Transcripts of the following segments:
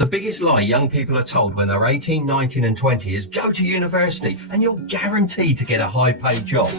The biggest lie young people are told when they're 18, 19 and 20 is go to university and you're guaranteed to get a high paid job.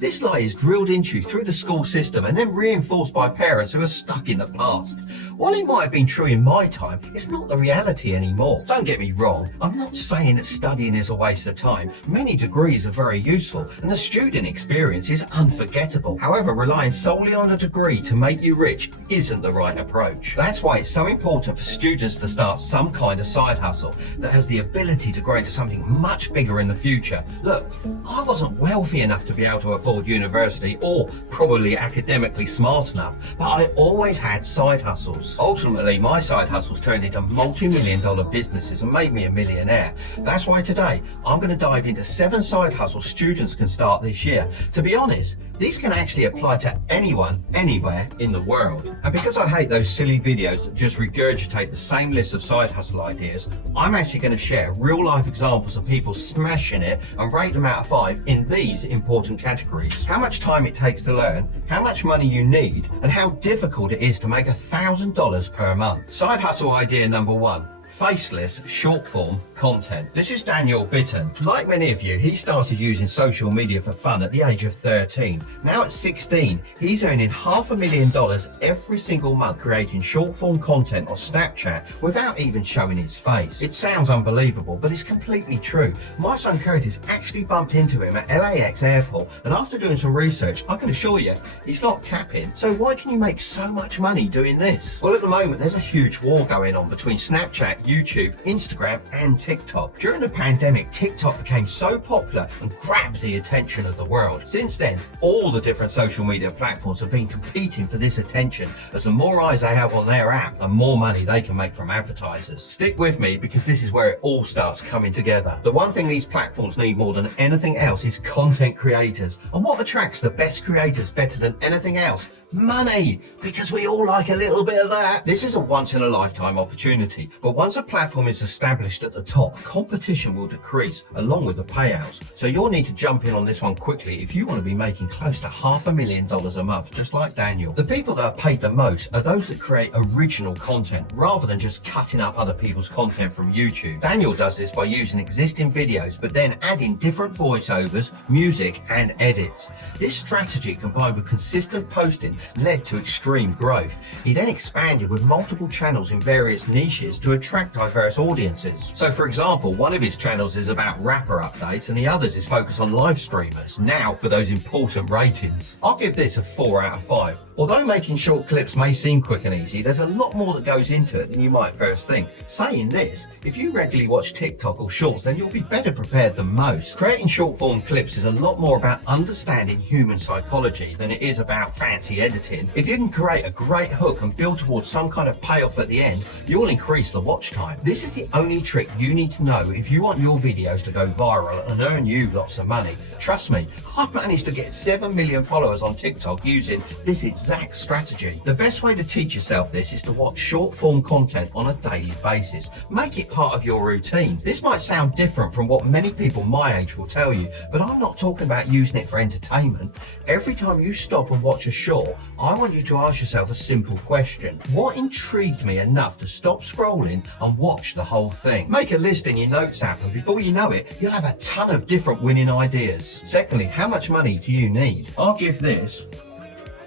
This lie is drilled into you through the school system and then reinforced by parents who are stuck in the past. While it might have been true in my time, it's not the reality anymore. Don't get me wrong, I'm not saying that studying is a waste of time. Many degrees are very useful and the student experience is unforgettable. However, relying solely on a degree to make you rich isn't the right approach. That's why it's so important for students to start some kind of side hustle that has the ability to grow into something much bigger in the future. Look, I wasn't wealthy enough to be able to afford university or probably academically smart enough, but I always had side hustles. Ultimately, my side hustles turned into multi-million-dollar businesses and made me a millionaire. That's why today I'm going to dive into 7 side hustles students can start this year. To be honest, these can actually apply to anyone, anywhere in the world. And because I hate those silly videos that just regurgitate the same list of side hustle ideas, I'm actually going to share real-life examples of people smashing it and rate them out of 5 in these important categories. How much time it takes to learn, how much money you need, and how difficult it is to make $1,000 per month. Side hustle idea number 1. Faceless short form content. This is Daniel Bitten. Like many of you, he started using social media for fun at the age of 13. Now at 16, he's earning $500,000 every single month creating short form content on Snapchat without even showing his face. It sounds unbelievable, but it's completely true. My son Curtis actually bumped into him at LAX airport, and after doing some research, I can assure you, he's not capping. So why can you make so much money doing this? Well, at the moment, there's a huge war going on between Snapchat, YouTube, Instagram and TikTok. During the pandemic, TikTok became so popular and grabbed the attention of the world. Since then, all the different social media platforms have been competing for this attention, as the more eyes they have on their app, the more money they can make from advertisers. Stick with me because this is where it all starts coming together. The one thing these platforms need more than anything else is content creators. And what attracts the best creators better than anything else? Money, because we all like a little bit of that. This is a once in a lifetime opportunity, but once a platform is established at the top, competition will decrease along with the payouts. So you'll need to jump in on this one quickly if you want to be making close to $500,000 a month, just like Daniel. The people that are paid the most are those that create original content rather than just cutting up other people's content from YouTube. Daniel does this by using existing videos, but then adding different voiceovers, music and edits. This strategy combined with consistent posting led to extreme growth. He then expanded with multiple channels in various niches to attract diverse audiences. So for example, one of his channels is about rapper updates and the others is focused on live streamers. Now for those important ratings. I'll give this a 4 out of 5. Although making short clips may seem quick and easy, there's a lot more that goes into it than you might first think. Saying this, if you regularly watch TikTok or Shorts, then you'll be better prepared than most. Creating short form clips is a lot more about understanding human psychology than it is about fancy editing. If you can create a great hook and build towards some kind of payoff at the end, you'll increase the watch time. This is the only trick you need to know if you want your videos to go viral and earn you lots of money. Trust me, I've managed to get 7 million followers on TikTok using this exact strategy. The best way to teach yourself this is to watch short form content on a daily basis. Make it part of your routine. This might sound different from what many people my age will tell you, but I'm not talking about using it for entertainment. Every time you stop and watch a short, I want you to ask yourself a simple question. What intrigued me enough to stop scrolling and watch the whole thing? Make a list in your notes app and before you know it, you'll have a ton of different winning ideas. Secondly, how much money do you need? I'll give this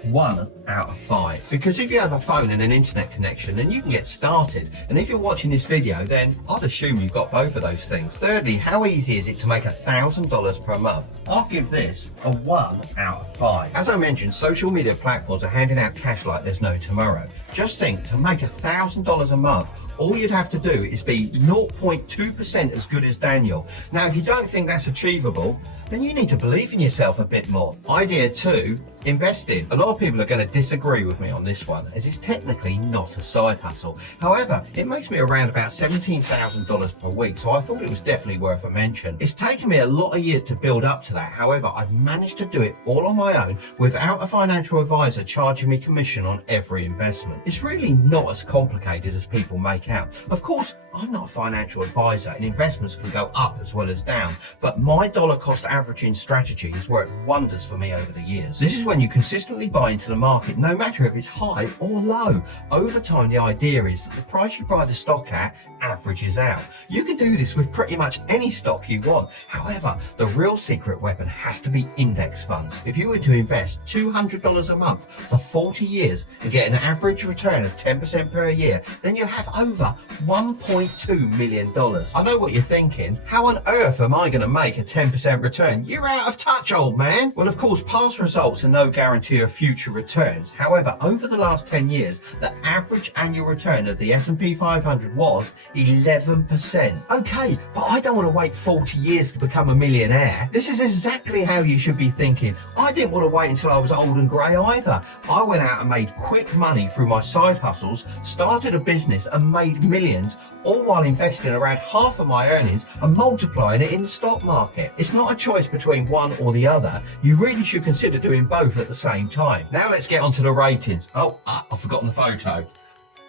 1 out of 5. Because if you have a phone and an internet connection, then you can get started. And if you're watching this video, then I'd assume you've got both of those things. Thirdly, how easy is it to make $1,000 per month? I'll give this a 1 out of 5. As I mentioned, social media platforms are handing out cash like there's no tomorrow. Just think, to make $1,000 a month, all you'd have to do is be 0.2% as good as Daniel. Now, if you don't think that's achievable, then you need to believe in yourself a bit more. Idea 2, investing. A lot of people are going to disagree with me on this one, as it's technically not a side hustle. However, it makes me around about $17,000 per week, so I thought it was definitely worth a mention. It's taken me a lot of years to build up to that. However, I've managed to do it all on my own without a financial advisor charging me commission on every investment. It's really not as complicated as people make take out. Of course, I'm not a financial advisor and investments can go up as well as down, but my dollar cost averaging strategy has worked wonders for me over the years. This is when you consistently buy into the market, no matter if it's high or low. Over time, the idea is that the price you buy the stock at averages out. You can do this with pretty much any stock you want. However, the real secret weapon has to be index funds. If you were to invest $200 a month for 40 years and get an average return of 10% per year, then you have over $1.2 million. I know what you're thinking. How on earth am I going to make a 10% return? You're out of touch, old man. Well, of course, past results are no guarantee of future returns. However, over the last 10 years, the average annual return of the S&P 500 was 11%. Okay, but I don't want to wait 40 years to become a millionaire. This is exactly how you should be thinking. I didn't want to wait until I was old and grey either. I went out and made quick money through my side hustles, started a business and made millions, all while investing around half of my earnings and multiplying it in the stock market. It's not a choice between one or the other. You really should consider doing both at the same time. Now let's get onto the ratings. I've forgotten the photo.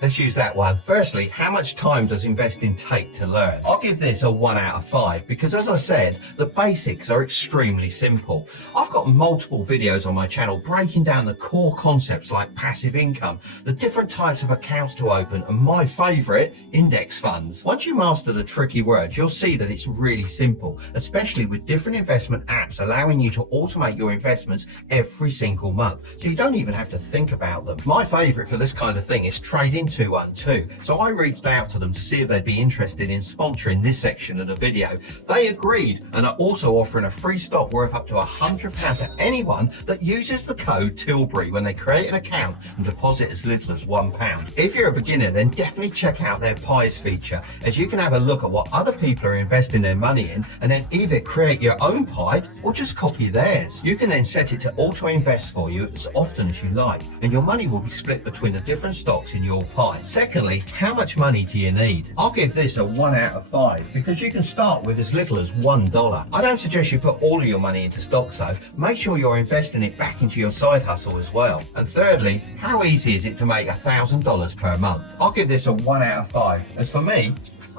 Let's use that one. Firstly, how much time does investing take to learn? I'll give this a 1 out of 5 because, as I said, the basics are extremely simple. I've got multiple videos on my channel breaking down the core concepts like passive income, the different types of accounts to open, and my favourite, index funds. Once you master the tricky words, you'll see that it's really simple, especially with different investment apps allowing you to automate your investments every single month, so you don't even have to think about them. My favourite for this kind of thing is trading 212. So I reached out to them to see if they'd be interested in sponsoring this section of the video. They agreed and are also offering a free stock worth up to £100 to anyone that uses the code Tilbury when they create an account and deposit as little as £1. If you're a beginner, then definitely check out their pies feature, as you can have a look at what other people are investing their money in and then either create your own pie or just copy theirs. You can then set it to auto invest for you as often as you like, and your money will be split between the different stocks in your pie. Secondly, how much money do you need? I'll give this a 1 out of 5 because you can start with as little as $1. I don't suggest you put all of your money into stocks though. Make sure you're investing it back into your side hustle as well. And thirdly, how easy is it to make $1,000 per month? I'll give this a 1 out of 5. As for me,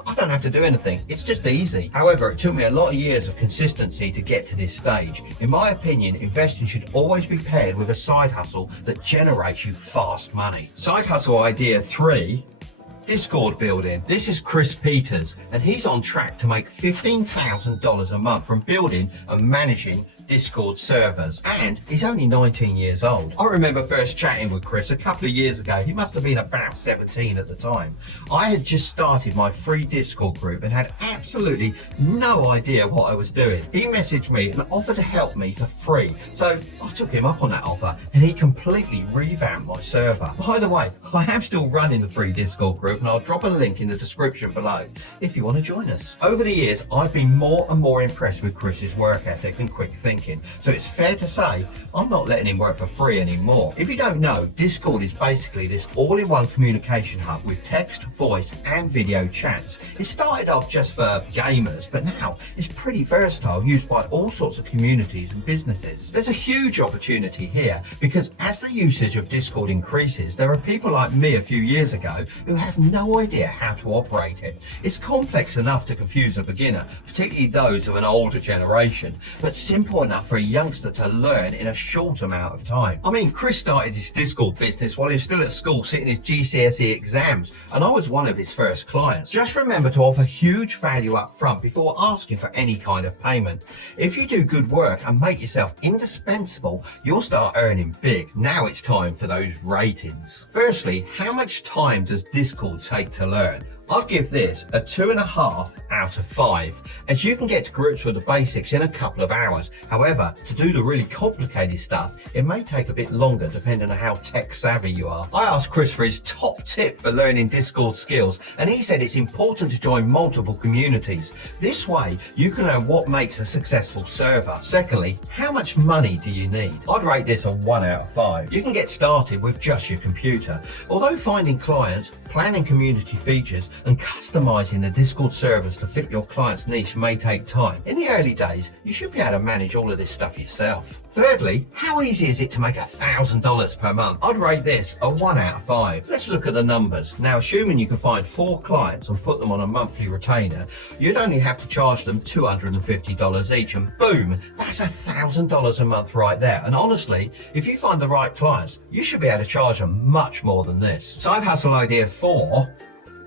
I don't have to do anything, it's just easy. However, it took me a lot of years of consistency to get to this stage. In my opinion, investing should always be paired with a side hustle that generates you fast money. Side hustle idea 3, Discord building. This is Chris Peters, and he's on track to make $15,000 a month from building and managing Discord servers, and he's only 19 years old. I remember first chatting with Chris a couple of years ago. He must have been about 17 at the time. I had just started my free Discord group and had absolutely no idea what I was doing. He messaged me and offered to help me for free, so I took him up on that offer and he completely revamped my server. By the way, I am still running the free Discord group and I'll drop a link in the description below if you want to join us. Over the years, I've been more and more impressed with Chris's work ethic and quick thinking. So it's fair to say I'm not letting him work for free anymore. If you don't know, Discord is basically this all-in-one communication hub with text, voice and video chats. It started off just for gamers, but now it's pretty versatile, used by all sorts of communities and businesses. There's a huge opportunity here because as the usage of Discord increases, there are people like me a few years ago who have no idea how to operate it. It's complex enough to confuse a beginner, particularly those of an older generation, but simple enough for a youngster to learn in a short amount of time. I mean, Chris started his Discord business while he was still at school sitting his GCSE exams, and I was one of his first clients. Just remember to offer huge value up front before asking for any kind of payment. If you do good work and make yourself indispensable, you'll start earning big. Now it's time for those ratings. Firstly, how much time does Discord take to learn? I'd give this a 2.5 out of 5, as you can get to grips with the basics in a couple of hours. However, to do the really complicated stuff, it may take a bit longer depending on how tech savvy you are. I asked Chris for his top tip for learning Discord skills, and he said it's important to join multiple communities. This way, you can learn what makes a successful server. Secondly, how much money do you need? I'd rate this a 1 out of 5. You can get started with just your computer. Although finding clients, planning community features and customizing the Discord servers to fit your client's niche may take time. In the early days, you should be able to manage all of this stuff yourself. Thirdly, how easy is it to make $1,000 per month? I'd rate this a 1 out of 5. Let's look at the numbers. Now, assuming you can find 4 clients and put them on a monthly retainer, you'd only have to charge them $250 each, and boom, that's $1,000 a month right there. And honestly, if you find the right clients, you should be able to charge them much more than this. Side hustle idea 4.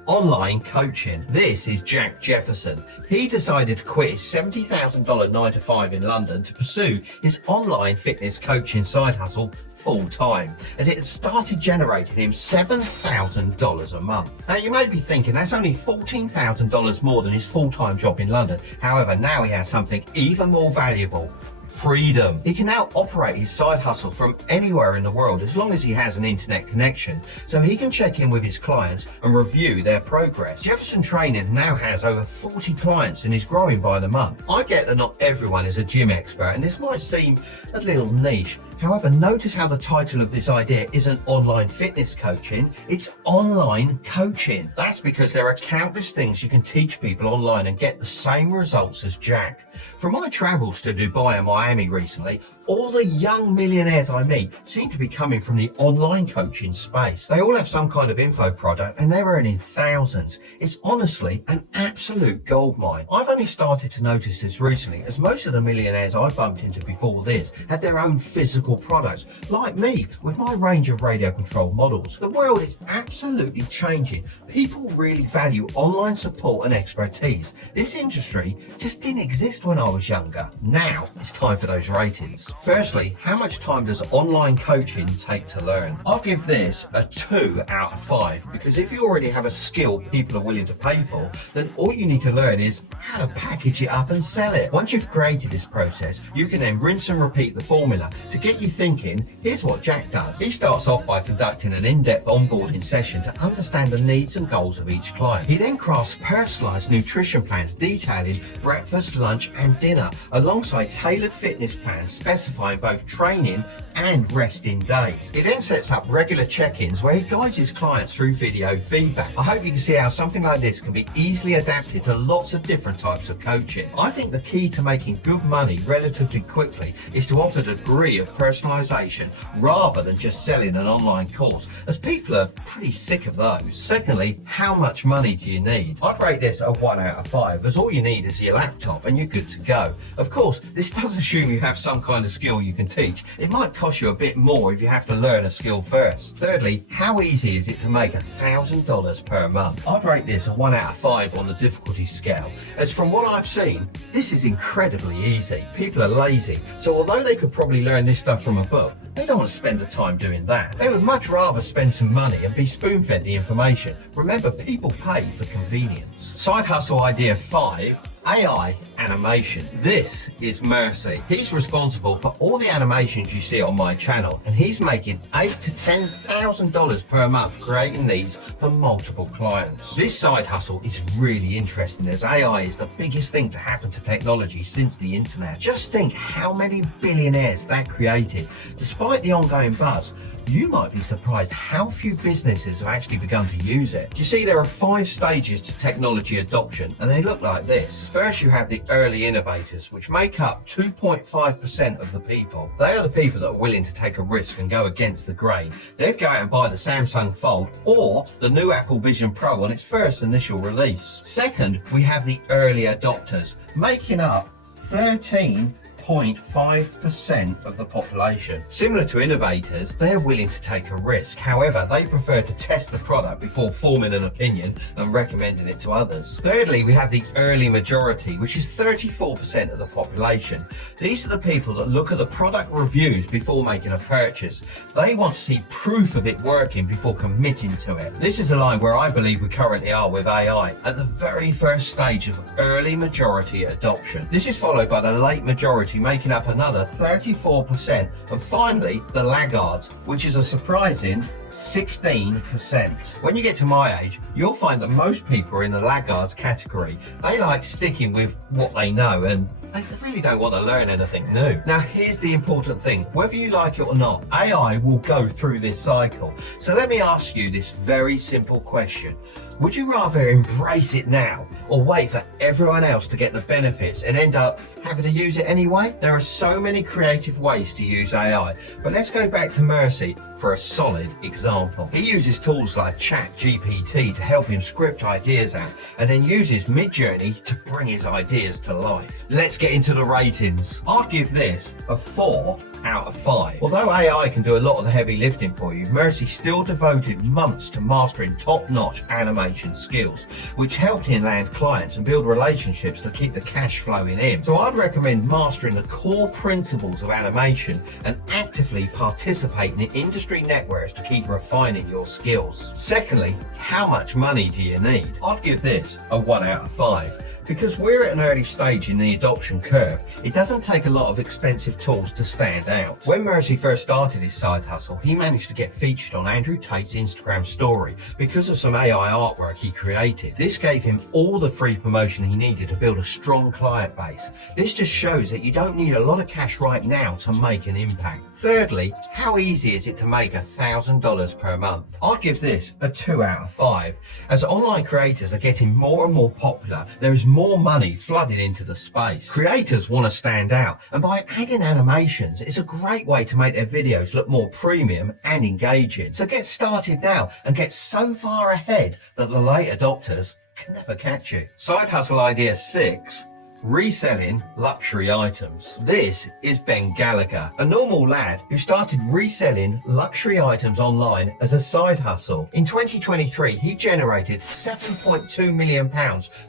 Online coaching. This is Jack Jefferson. He decided to quit his $70,000 9-to-5 in London to pursue his online fitness coaching side hustle full time, as it had started generating him $7,000 a month. Now you may be thinking that's only $14,000 more than his full-time job in London. However, now he has something even more valuable: freedom. He can now operate his side hustle from anywhere in the world as long as he has an internet connection, so he can check in with his clients and review their progress. Jefferson Training now has over 40 clients and is growing by the month. I get that not everyone is a gym expert and this might seem a little niche. However, notice how the title of this idea isn't online fitness coaching, it's online coaching. That's because there are countless things you can teach people online and get the same results as Jack. From my travels to Dubai and Miami recently, all the young millionaires I meet seem to be coming from the online coaching space. They all have some kind of info product and they're earning thousands. It's honestly an absolute goldmine. I've only started to notice this recently, as most of the millionaires I bumped into before this had their own physical products, like me with my range of radio control models. The world is absolutely changing. People really value online support and expertise. This industry just didn't exist when I was younger. Now it's time for those ratings. Firstly, how much time does online coaching take to learn? I'll give this a 2 out of 5, because if you already have a skill people are willing to pay for, then all you need to learn is how to package it up and sell it. Once you've created this process, you can then rinse and repeat the formula. To get you thinking, here's what Jack does. He starts off by conducting an in-depth onboarding session to understand the needs and goals of each client. He then crafts personalized nutrition plans detailing breakfast, lunch and dinner, alongside tailored fitness plans specifying both training and resting days. He then sets up regular check-ins where he guides his clients through video feedback. I hope you can see how something like this can be easily adapted to lots of different types of coaching. I think the key to making good money relatively quickly is to offer a degree of personalization rather than just selling an online course, as people are pretty sick of those. Secondly, how much money do you need? I'd rate this a 1 out of 5, as all you need is your laptop and you're good to go. Of course, this does assume you have some kind of skill you can teach. It might cost you a bit more if you have to learn a skill first. Thirdly, how easy is it to make $1,000 per month? I'd rate this a 1 out of 5 on the difficulty scale, as from what I've seen, this is incredibly easy. People are lazy, so although they could probably learn this stuff from a book, they don't want to spend the time doing that. They would much rather spend some money and be spoon-fed the information. Remember, people pay for convenience. Side hustle idea 5. AI animation. This is Mercy. He's responsible for all the animations you see on my channel, and he's making $8,000 to $10,000 per month creating these for multiple clients. This side hustle is really interesting, as AI is the biggest thing to happen to technology since the internet. Just think how many billionaires that created. Despite the ongoing buzz, you might be surprised how few businesses have actually begun to use it. You see, there are 5 stages to technology adoption, and they look like this. First, you have the early innovators, which make up 2.5% of the people. They are the people that are willing to take a risk and go against the grain. They'd go out and buy the Samsung Fold or the new Apple Vision Pro on its first initial release. Second, we have the early adopters, making up 13.5% of the population. Similar to innovators, they're willing to take a risk. However, they prefer to test the product before forming an opinion and recommending it to others. Thirdly, we have the early majority, which is 34% of the population. These are the people that look at the product reviews before making a purchase. They want to see proof of it working before committing to it. This is a line where I believe we currently are with AI, at the very first stage of early majority adoption. This is followed by the late majority, making up another 34%, and finally the laggards, which is a surprising 16%. When you get to my age, you'll find that most people are in the laggards category. They like sticking with what they know and they really don't want to learn anything new. Now, here's the important thing. Whether you like it or not, AI will go through this cycle. So let me ask you this very simple question. Would you rather embrace it now or wait for everyone else to get the benefits and end up having to use it anyway? There are so many creative ways to use AI, but let's go back to Mercy for a solid example. He uses tools like ChatGPT to help him script ideas out and then uses Midjourney to bring his ideas to life. Let's get into the ratings. I'd give this a 4 out of 5. Although AI can do a lot of the heavy lifting for you, Mercy still devoted months to mastering top-notch animation skills, which helped him land clients and build relationships to keep the cash flowing in. So I'd recommend mastering the core principles of animation and actively participating in industry networks to keep refining your skills. Secondly, how much money do you need? I'd give this a 1 out of 5. Because we're at an early stage in the adoption curve, it doesn't take a lot of expensive tools to stand out. When Mercy first started his side hustle, he managed to get featured on Andrew Tate's Instagram story because of some AI artwork he created. This gave him all the free promotion he needed to build a strong client base. This just shows that you don't need a lot of cash right now to make an impact. Thirdly, how easy is it to make $1,000 per month? I'd give this a 2 out of 5. As online creators are getting more and more popular, there is more money flooded into the space. Creators want to stand out, and by adding animations, it's a great way to make their videos look more premium and engaging. So get started now and get so far ahead that the late adopters can never catch you. Side hustle idea 6. Reselling luxury items. This is Ben Gallagher, a normal lad who started reselling luxury items online as a side hustle. In 2023, he generated £7.2 million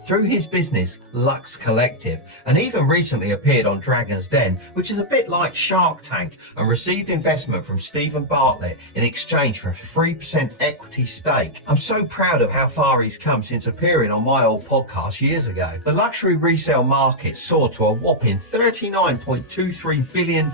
through his business Lux Collective, and even recently appeared on Dragon's Den, which is a bit like Shark Tank, and received investment from Stephen Bartlett in exchange for a 3% equity stake. I'm so proud of how far he's come since appearing on my old podcast years ago. The luxury resale market soared to a whopping $39.23 billion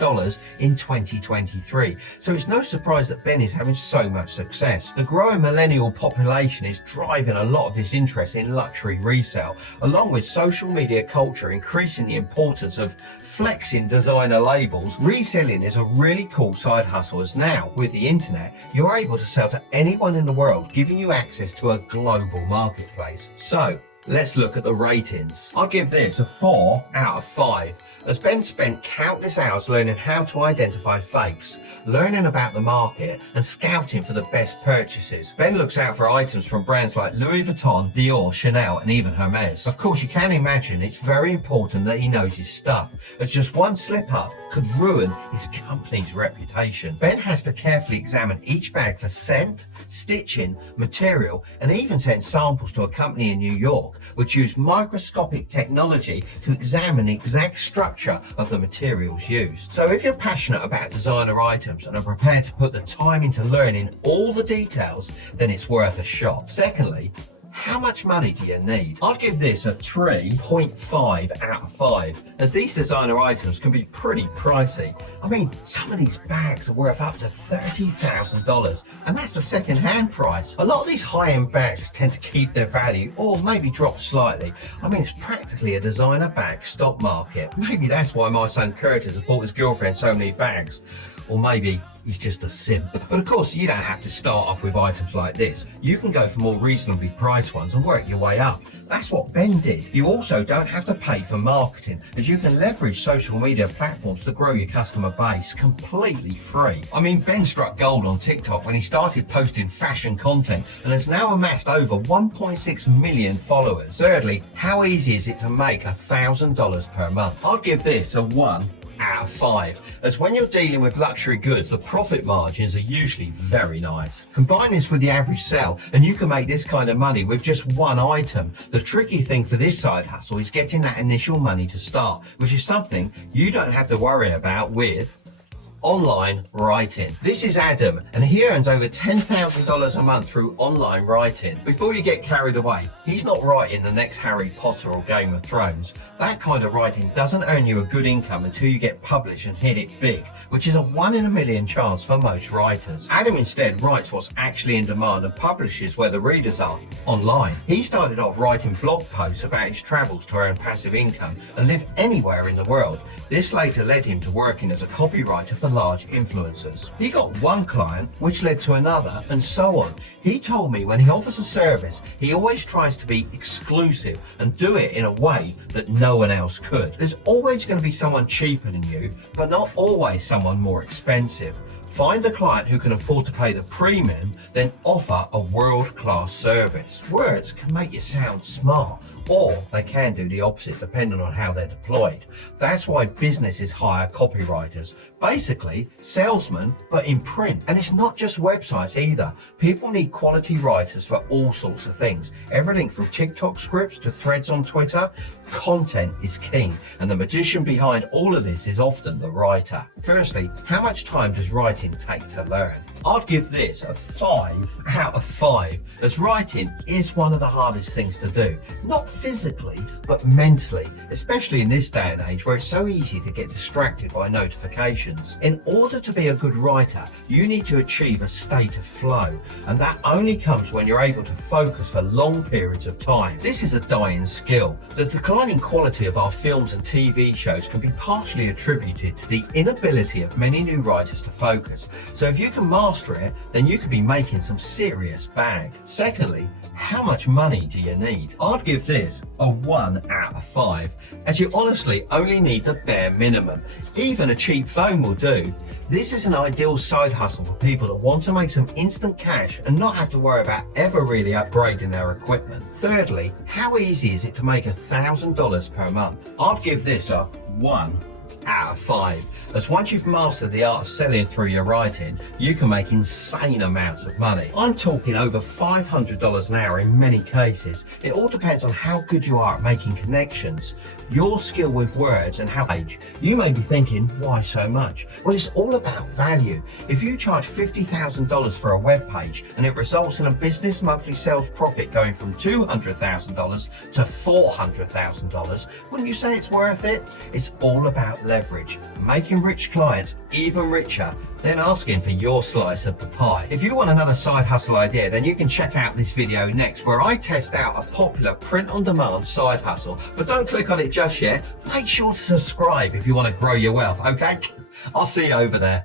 in 2023, so it's no surprise that Ben is having so much success. The growing millennial population is driving a lot of this interest in luxury resale, along with social media culture increasing the importance of flexing designer labels. Reselling is a really cool side hustle, as now with the internet you're able to sell to anyone in the world, giving you access to a global marketplace. So let's look at the ratings. I'll give this a 4 out of 5, as Ben spent countless hours learning how to identify fakes, learning about the market and scouting for the best purchases. Ben looks out for items from brands like Louis Vuitton, Dior, Chanel and even Hermes. Of course, you can imagine it's very important that he knows his stuff, as just one slip up could ruin his company's reputation. Ben has to carefully examine each bag for scent, stitching, material, and even sent samples to a company in New York which used microscopic technology to examine the exact structure of the materials used. So if you're passionate about designer items and are prepared to put the time into learning all the details, then it's worth a shot. Secondly, how much money do you need? I'd give this a 3.5 out of 5, as these designer items can be pretty pricey. I mean, some of these bags are worth up to $30,000, and that's the second-hand price. A lot of these high-end bags tend to keep their value or maybe drop slightly. I mean, it's practically a designer bag stock market. Maybe that's why my son Curtis has bought his girlfriend so many bags. Or maybe he's just a simp. But of course, you don't have to start off with items like this. You can go for more reasonably priced ones and work your way up. That's what Ben did. You also don't have to pay for marketing, as you can leverage social media platforms to grow your customer base completely free. I mean, Ben struck gold on TikTok when he started posting fashion content and has now amassed over 1.6 million followers. Thirdly, how easy is it to make $1,000 per month? I'd give this a 1 out of 5, as when you're dealing with luxury goods, the profit margins are usually very nice. Combine this with the average sell and you can make this kind of money with just one item. The tricky thing for this side hustle is getting that initial money to start, which is something you don't have to worry about with online writing. This is Adam, and he earns over $10,000 a month through online writing. Before you get carried away, he's not writing the next Harry Potter or Game of Thrones. That kind of writing doesn't earn you a good income until you get published and hit it big, which is a 1 in a million chance for most writers. Adam instead writes what's actually in demand and publishes where the readers are, online. He started off writing blog posts about his travels to earn passive income and live anywhere in the world. This later led him to working as a copywriter for large influencers. He got one client, which led to another, and so on. He told me when he offers a service, he always tries to be exclusive and do it in a way that no one else could. There's always going to be someone cheaper than you, but not always someone more expensive. Find a client who can afford to pay the premium, then offer a world-class service. Words can make you sound smart, or they can do the opposite depending on how they're deployed. That's why businesses hire copywriters. Basically, salesmen, but in print. And it's not just websites either. People need quality writers for all sorts of things. Everything from TikTok scripts to threads on Twitter. Content is king, and the magician behind all of this is often the writer. Firstly, how much time does writing take to learn? I'd give this a 5 out of 5, as writing is one of the hardest things to do. Not physically, but mentally, especially in this day and age where it's so easy to get distracted by notifications. In order to be a good writer, you need to achieve a state of flow, and that only comes when you're able to focus for long periods of time. This is a dying skill. The declining quality of our films and TV shows can be partially attributed to the inability of many new writers to focus. So if you can master it, then you could be making some serious bag. Secondly, how much money do you need? I'd give this a 1 out of 5, as you honestly only need the bare minimum. Even a cheap phone will do. This is an ideal side hustle for people that want to make some instant cash and not have to worry about ever really upgrading their equipment. Thirdly, how easy is it to make $1,000 per month? I'd give this a 1 out of 5, as once you've mastered the art of selling through your writing, you can make insane amounts of money. I'm talking over $500 an hour in many cases. It all depends on how good you are at making connections, your skill with words, and how age. You may be thinking, why so much? Well, it's all about value. If you charge $50,000 for a web page and it results in a business monthly sales profit going from $200,000 to $400,000, wouldn't you say it's worth it? It's all about leverage, making rich clients even richer, then asking for your slice of the pie. If you want another side hustle idea, then you can check out this video next, where I test out a popular print-on-demand side hustle. But don't click on it just yet. Make sure to subscribe if you want to grow your wealth, okay? I'll see you over there.